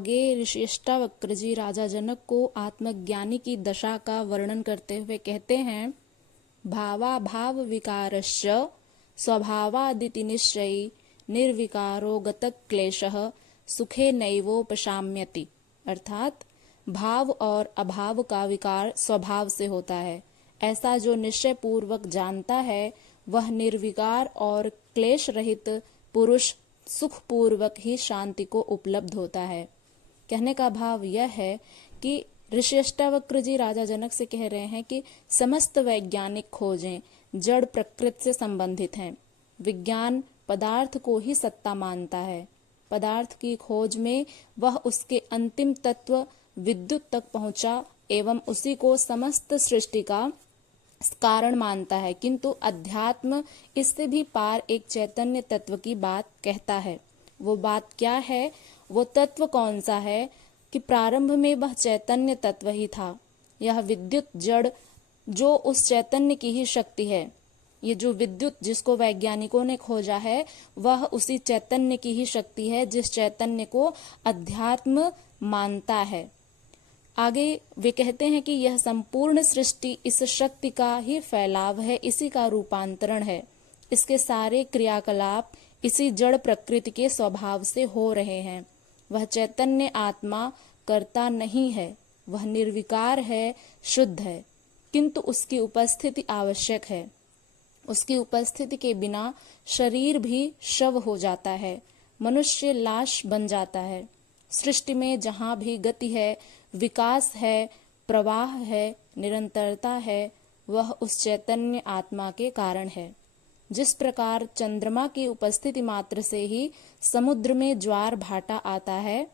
आगे ऋषिष्टावक्र जी राजा जनक को आत्मज्ञानी की दशा का वर्णन करते हुए कहते हैं, भावाभाव विकारश्च स्वभावादिति निश्चयी निर्विकारो गतः क्लेशः सुखे नैवोपशाम्यति। अर्थात भाव और अभाव का विकार स्वभाव से होता है। ऐसा जो निश्चय पूर्वक जानता है वह निर्विकार और क्लेश रहित पुरुष सुख पूर्वक ही शांति को उपलब्ध होता है। कहने का भाव यह है कि ऋषिष्टावक्र जी राजा जनक से कह रहे हैं कि समस्त वैज्ञानिक खोजें जड़ प्रकृति से संबंधित हैं। विज्ञान पदार्थ को ही सत्ता मानता है। पदार्थ की खोज में वह उसके अंतिम तत्व विद्युत तक पहुंचा एवं उसी को समस्त सृष्टि का कारण मानता है, किंतु अध्यात्म इससे भी पार एक चैतन्य तत्व की बात कहता है। वो बात क्या है, वो तत्व कौन सा है कि प्रारंभ में वह चैतन्य तत्व ही था। यह विद्युत जड़ जो उस चैतन्य की ही शक्ति है। ये जो विद्युत जिसको वैज्ञानिकों ने खोजा है वह उसी चैतन्य की ही शक्ति है जिस चैतन्य को अध्यात्म मानता है। आगे वे कहते हैं कि यह संपूर्ण सृष्टि इस शक्ति का ही फैलाव है, इसी का रूपांतरण है। इसके सारे क्रियाकलाप इसी जड़ प्रकृति के स्वभाव से हो रहे हैं। वह चैतन्य आत्मा कर्ता नहीं है, वह निर्विकार है, शुद्ध है, किंतु उसकी उपस्थिति आवश्यक है। उसकी उपस्थिति के बिना शरीर भी शव हो जाता है, मनुष्य लाश बन जाता है। सृष्टि में जहाँ भी गति है, विकास है, प्रवाह है, निरंतरता है, वह उस चैतन्य आत्मा के कारण है। जिस प्रकार चंद्रमा की उपस्थिति मात्र से ही समुद्र में ज्वार भाटा आता है,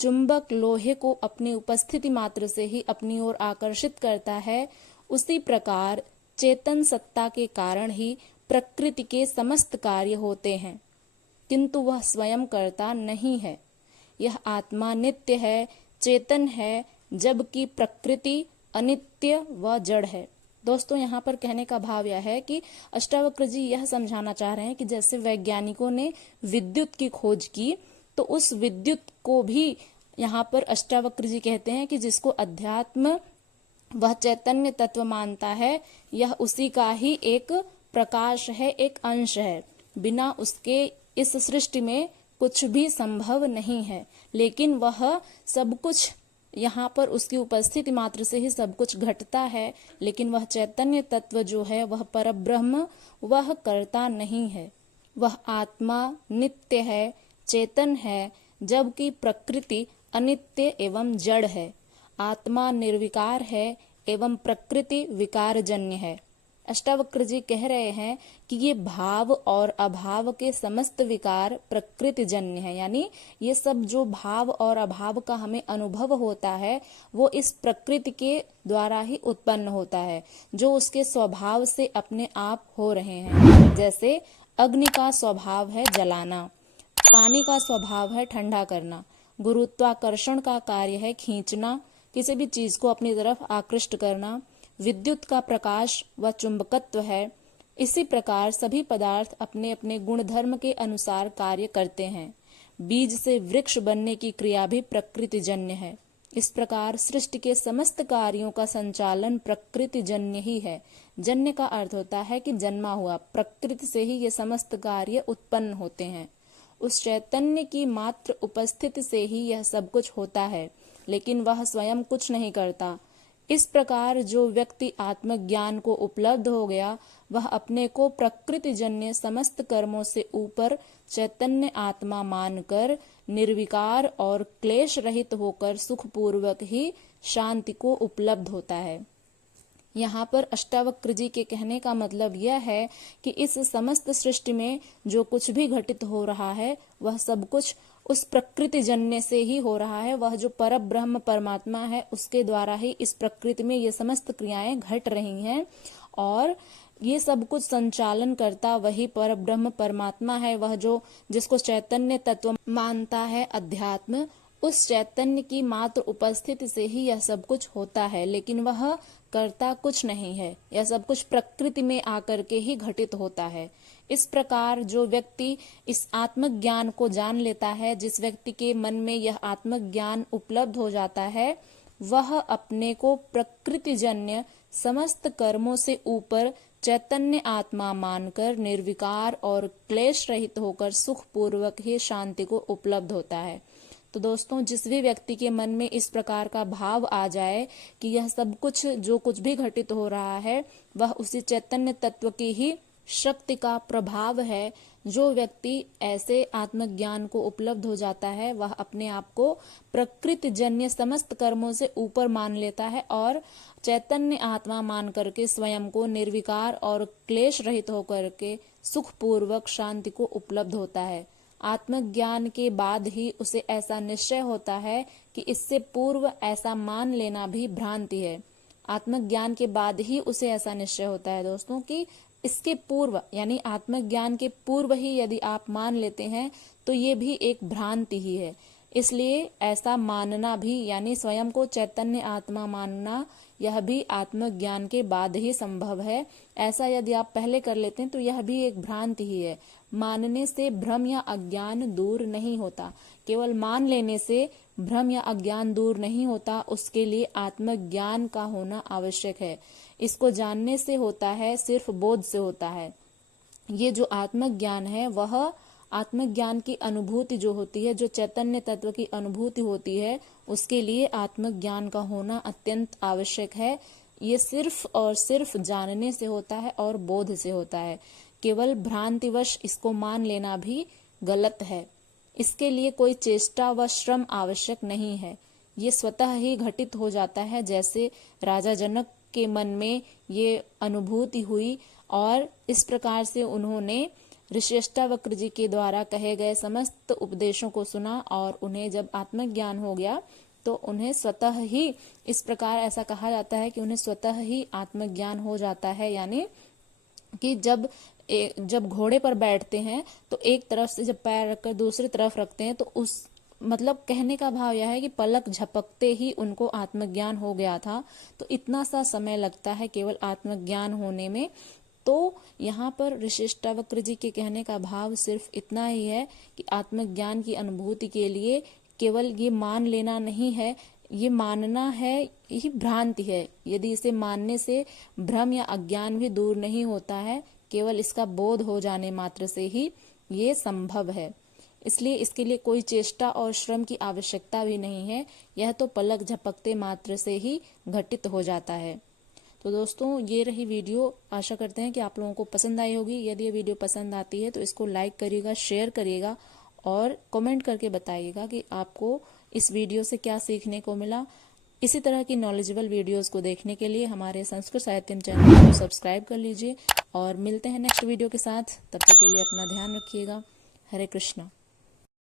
चुंबक लोहे को अपनी उपस्थिति मात्र से ही अपनी ओर आकर्षित करता है, उसी प्रकार चेतन सत्ता के कारण ही प्रकृति के समस्त कार्य होते हैं, किंतु वह स्वयं कर्ता नहीं है। यह आत्मा नित्य है, चेतन है, जबकि प्रकृति अनित्य व जड़ है। दोस्तों, यहाँ पर कहने का भाव यह है कि अष्टावक्र जी यह समझाना चाह रहे हैं कि जैसे वैज्ञानिकों ने विद्युत की खोज की, तो उस विद्युत को भी यहाँ पर अष्टावक्र जी कहते हैं कि जिसको अध्यात्म वह चैतन्य तत्व मानता है, यह उसी का ही एक प्रकाश है, एक अंश है। बिना उसके इस सृष्टि में कुछ भी संभव नहीं है, लेकिन वह सब कुछ यहाँ पर उसकी उपस्थिति मात्र से ही सब कुछ घटता है, लेकिन वह चैतन्य तत्व जो है वह परब्रह्म, वह कर्ता नहीं है। वह आत्मा नित्य है, चेतन है, जबकि प्रकृति अनित्य एवं जड़ है। आत्मा निर्विकार है एवं प्रकृति विकारजन्य है। अष्टावक्र जी कह रहे हैं कि ये भाव और अभाव के समस्त विकार प्रकृति जन्य है, यानी ये सब जो भाव और अभाव का हमें अनुभव होता है वो इस प्रकृति के द्वारा ही उत्पन्न होता है, जो उसके स्वभाव से अपने आप हो रहे हैं। जैसे अग्नि का स्वभाव है जलाना, पानी का स्वभाव है ठंडा करना, गुरुत्वाकर्षण का कार्य है खींचना, किसी भी चीज को अपनी तरफ आकृष्ट करना, विद्युत का प्रकाश व चुंबकत्व है। इसी प्रकार सभी पदार्थ अपने अपने गुणधर्म के अनुसार कार्य करते हैं। बीज से वृक्ष बनने की क्रिया भी प्रकृतिजन्य है। इस प्रकार सृष्टि के समस्त कार्यों का संचालन प्रकृतिजन्य ही है। जन्य का अर्थ होता है कि जन्मा हुआ, प्रकृति से ही ये समस्त कार्य उत्पन्न होते हैं। उस चैतन्य की मात्र उपस्थिति से ही यह सब कुछ होता है, लेकिन वह स्वयं कुछ नहीं करता। इस प्रकार जो व्यक्ति आत्मज्ञान को उपलब्ध हो गया, वह अपने को प्रकृतिजन्य समस्त कर्मों से ऊपर चैतन्य आत्मा मानकर निर्विकार और क्लेश रहित होकर सुखपूर्वक ही शांति को उपलब्ध होता है। यहाँ पर अष्टावक्र जी के कहने का मतलब यह है कि इस समस्त सृष्टि में जो कुछ भी घटित हो रहा है वह सब कुछ उस प्रकृति जन्य से ही हो रहा है। वह जो पर ब्रह्म परमात्मा है उसके द्वारा ही इस प्रकृति में ये समस्त क्रियाएं घट रही हैं, और ये सब कुछ संचालन करता वही पर ब्रह्म परमात्मा है। वह जो जिसको चैतन्य तत्व मानता है अध्यात्म, उस चैतन्य की मात्र उपस्थिति से ही यह सब कुछ होता है, लेकिन वह करता कुछ नहीं है। यह सब कुछ प्रकृति में आकर के ही घटित होता है। इस प्रकार जो व्यक्ति इस आत्मज्ञान को जान लेता है, जिस व्यक्ति के मन में यह आत्मज्ञान उपलब्ध हो जाता है, वह अपने को प्रकृतिजन्य समस्त कर्मों से ऊपर चैतन्य आत्मा मानकर निर्विकार और क्लेश रहित होकर सुख पूर्वक ही शांति को उपलब्ध होता है। तो दोस्तों, जिस भी व्यक्ति के मन में इस प्रकार का भाव आ जाए कि यह सब कुछ जो कुछ भी घटित हो रहा है वह उसी चैतन्य तत्व की ही शक्ति का प्रभाव है, जो व्यक्ति ऐसे आत्मज्ञान को उपलब्ध हो जाता है वह अपने आप को प्रकृति जन्य समस्त कर्मों से ऊपर मान लेता है और चैतन्य आत्मा मान करके स्वयं को निर्विकार और क्लेश रहित होकर के सुखपूर्वक शांति को उपलब्ध होता है। आत्मज्ञान के बाद ही उसे ऐसा निश्चय होता है कि इससे पूर्व ऐसा मान लेना भी भ्रांति है। आत्मज्ञान के बाद ही उसे ऐसा निश्चय होता है दोस्तों कि इसके पूर्व यानी आत्मज्ञान के पूर्व ही यदि आप मान लेते हैं तो ये भी एक भ्रांति ही है। इसलिए ऐसा मानना भी यानी स्वयं को चैतन्य आत्मा मानना यह भी आत्मज्ञान के बाद ही संभव है। ऐसा यदि आप पहले कर लेते हैं तो यह भी एक भ्रांति ही है। मानने से भ्रम या अज्ञान दूर नहीं होता। केवल मान लेने से भ्रम या अज्ञान दूर नहीं होता, उसके लिए आत्मज्ञान का होना आवश्यक है। इसको जानने से होता है, सिर्फ बोध से होता है। ये जो आत्मज्ञान है वह आत्मज्ञान की अनुभूति जो होती है, जो चैतन्य तत्व की अनुभूति होती है, उसके लिए आत्मज्ञान का होना अत्यंत आवश्यक है। ये सिर्फ और सिर्फ जानने से होता है और बोध से होता है। केवल भ्रांतिवश इसको मान लेना भी गलत है। इसके लिए कोई चेष्टा व श्रम आवश्यक नहीं है। ये स्वतः ही घटित हो जाता है। जैसे राजा जनक के मन में ये अनुभूति हुई और इस प्रकार से उन्होंने ऋषिष्टावक्र जी के द्वारा कहे गए समस्त उपदेशों को सुना और उन्हें जब आत्मज्ञान हो गया तो उन्हें स्वतः ही, इस प्रकार ऐसा कहा जाता है कि उन्हें स्वतः ही आत्मज्ञान हो जाता है। यानी कि जब घोड़े पर बैठते हैं तो एक तरफ से जब पैर रखकर दूसरी तरफ रखते हैं तो उस मतलब कहने का भाव यह है कि पलक झपकते ही उनको आत्मज्ञान हो गया था। तो इतना सा समय लगता है केवल आत्मज्ञान होने में। तो यहाँ पर ऋषिष्टावक्र जी के कहने का भाव सिर्फ इतना ही है कि आत्मज्ञान की अनुभूति के लिए केवल ये मान लेना नहीं है, ये मानना है, यही भ्रांति है। यदि इसे मानने से भ्रम या अज्ञान भी दूर नहीं होता है, केवल इसका बोध हो जाने मात्र से ही ये संभव है। इसलिए इसके लिए कोई चेष्टा और श्रम की आवश्यकता भी नहीं है। यह तो पलक झपकते मात्र से ही घटित हो जाता है। तो दोस्तों, ये रही वीडियो। आशा करते हैं कि आप लोगों को पसंद आई होगी। यदि ये वीडियो पसंद आती है तो इसको लाइक करिएगा, शेयर करिएगा और कमेंट करके बताइएगा कि आपको इस वीडियो से क्या सीखने को मिला। इसी तरह की नॉलेजेबल वीडियोस को देखने के लिए हमारे संस्कृत साहित्यम चैनल को सब्सक्राइब कर लीजिए और मिलते हैं नेक्स्ट वीडियो के साथ। तब तक के लिए अपना ध्यान रखिएगा। हरे कृष्णा।